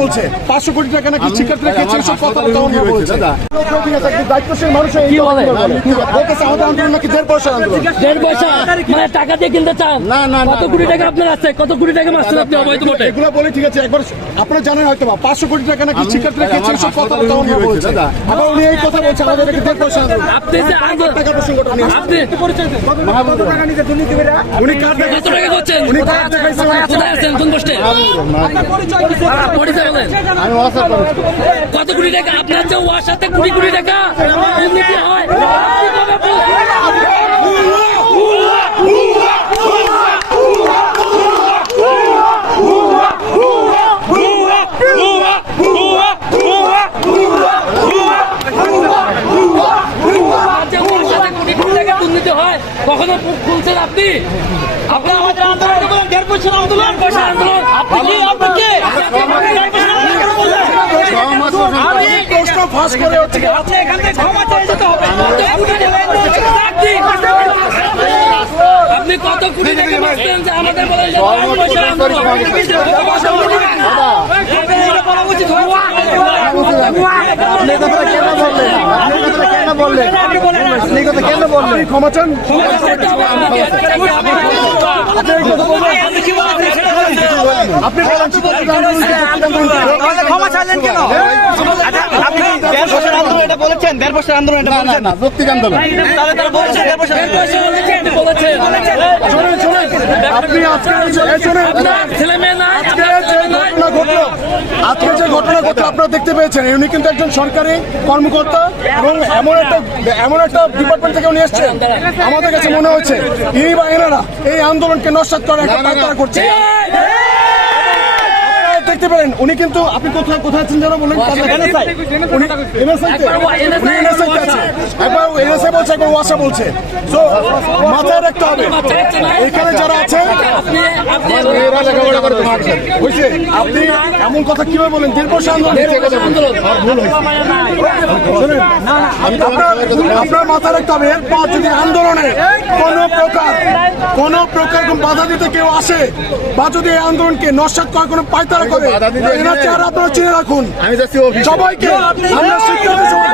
বলছে 500 কোটি টাকা নাকি শিক্ষার্থীরা খেয়েছে, সব কথা বলছে। দায়িত্বশীল মানুষ নাকি 1.5 পয়সা মানে টাকা দিয়ে কিনতে চান? না, কত কোটি টাকা আপনার আছে? কত কোটি টাকা মারছেন আপনি অবৈধ ভোটে? এগুলো বলে ঠিক আছে, একবার আপনারা জানেন হয়তো 500 কোটি টাকা নাকি শিক্ষার্থীরা খেয়েছে, সব কথা বলছে। আবার উনি এই কথা বলছে আমাদেরকে 1.5 পয়সা আপনি যে টাকা প্রসঙ্গটা নিয়ে আপনি উনি কার কত টাকা করছেন? উনি কার দেখাইছেন? কোথায় আছেন? কোন পোস্টে? পরিচয় বলেন। কত কোটি টাকা আপনার যে ওয়ার সাথে কোটি কোটি টাকা দুর্নীতি হয়? কখনো খুলছেন আপনি? আপনার আমাদের আন্দোলন 1.5 আন্দোলন প্রশ্ন ফাঁস করে হচ্ছে আপনি এখান থেকে ক্ষমা চেয়ে যেতে হবে। আপনি কত কোটি টাকা মারছেন যে আমাদের বলেন যে 1.5 আন্দোলন? ক্ষমা চান? ক্ষমা চাইলেন কেন? আপনি 1.5 বছর আন্দোলন এটা বলেছেন, 1.5 বছর আন্দোলন এটা বলেছেন না, যৌক্তিক আন্দোলন। তাহলে তারা বলেছেন 1.5 বছর বলেছেন। আপনি আজকে ছেলে মেয়ে না আজকে যে ঘটনা ঘটলো আপনারা দেখতে পেয়েছেন, উনি কিন্তু একজন সরকারি কর্মকর্তা এবং এমন একটা ডিপার্টমেন্ট থেকে উনি এসছেন, আমাদের কাছে মনে হচ্ছে ইনি বা এনারা এই আন্দোলনকে নস্যাৎ করার একটা পায়তারা করছে। দেখতে পারেন উনি কিন্তু, আপনি কোথায় আছেন যেন বলেন, ওয়াসা বলছে। তো মাথায় রাখতে হবে এখানে যারা আছে, আপনি এমন কথা কিভাবে বলেন? 1.5 আন্দোলন আপনার মাথায় রাখতে হবে। এরপর যদি আন্দোলনে কোন প্রকার বাধা দিতে কেউ আসে বা যদি এই আন্দোলনকে নস্যাৎ করার কোনো পায়তারা করে, এনার চেহারা আপনারা চিনে রাখুন। সবাইকে আমরা শিক্ষার্থী সমাজ